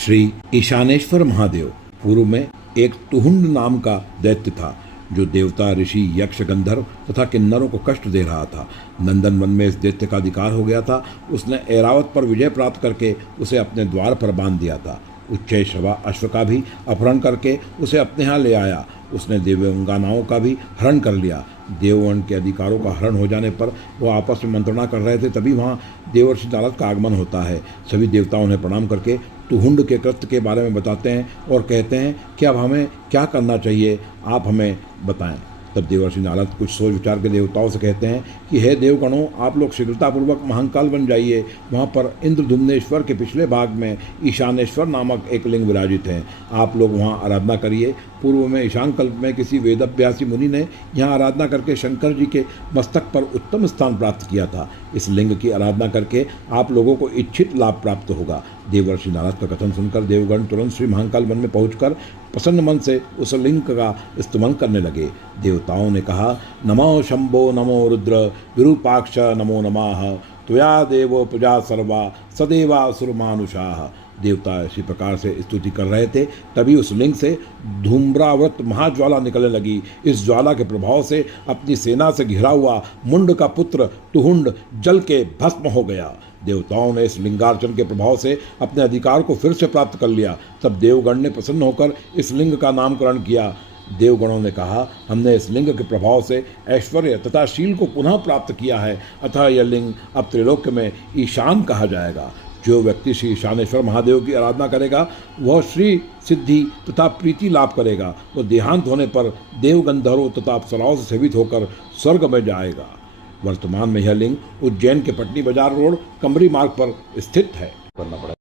श्री ईशानेश्वर महादेव पूर्व में एक तुहुंड नाम का दैत्य था जो देवता, ऋषि, यक्ष, गंधर्व तथा किन्नरों को कष्ट दे रहा था। नंदन वन में इस दैत्य का अधिकार हो गया था। उसने ऐरावत पर विजय प्राप्त करके उसे अपने द्वार पर बांध दिया था। उच्चय शवा अश्व का भी अपहरण करके उसे अपने यहाँ ले आया। उसने देवंगानाओं का भी हरण कर लिया। देवगण के अधिकारों का हरण हो जाने पर वो आपस में मंत्रणा कर रहे थे, तभी वहाँ देवर्षि नारद का आगमन होता है। सभी देवता उन्हें प्रणाम करके तुहुंड के कृत्य के बारे में बताते हैं और कहते हैं कि अब हमें क्या करना चाहिए, आप हमें बताएं। तब देवर्षि नारद कुछ सोच विचार के देवताओं से कहते हैं कि हे देवगणों, आप लोग शीघ्रतापूर्वक महाकाल बन जाइए। वहाँ पर इंद्रधुम्नेश्वर के पिछले भाग में ईशानेश्वर नामक एक लिंग विराजित है। आप लोग वहाँ आराधना करिए। पूर्व में ईशान कल्प में किसी वेदव्यासी मुनि ने यहाँ आराधना करके शंकर जी के मस्तक पर उत्तम स्थान प्राप्त किया था। इस लिंग की आराधना करके आप लोगों को इच्छित लाभ प्राप्त होगा। देवर्षि नारद का कथन सुनकर देवगण तुरंत श्री महाकाल वन में पहुंचकर प्रसन्न मन से उस लिंग का स्तुति करने लगे। देवताओं ने कहा, नमो शंभो, नमो रुद्र, विरूपाक्ष, नमो नमः, त्वया देवो प्रजा सर्वा सदेवा सुरमानुषाः। देवता इसी प्रकार से स्तुति कर रहे थे, तभी उस लिंग से धूम्रावृत महाज्वाला निकलने लगी। इस ज्वाला के प्रभाव से अपनी सेना से घिरा हुआ मुंड का पुत्र तुहुंड जल के भस्म हो गया। देवताओं ने इस लिंगार्चन के प्रभाव से अपने अधिकार को फिर से प्राप्त कर लिया। तब देवगण ने प्रसन्न होकर इस लिंग का नामकरण किया। देवगणों ने कहा, हमने इस लिंग के प्रभाव से ऐश्वर्य तथा शील को पुनः प्राप्त किया है, अतः यह लिंग अब त्रिलोक्य में ईशान कहा जाएगा। जो व्यक्ति श्री ईशानेश्वर महादेव की आराधना करेगा वह श्री सिद्धि तथा प्रीति लाभ करेगा। वह देहांत होने पर देव, गंधर्वों तथा अप्सराओं से सेवित होकर स्वर्ग में जाएगा। वर्तमान में यह लिंग उज्जैन के पटनी बाजार रोड कमरी मार्ग पर स्थित है। करना पड़ा।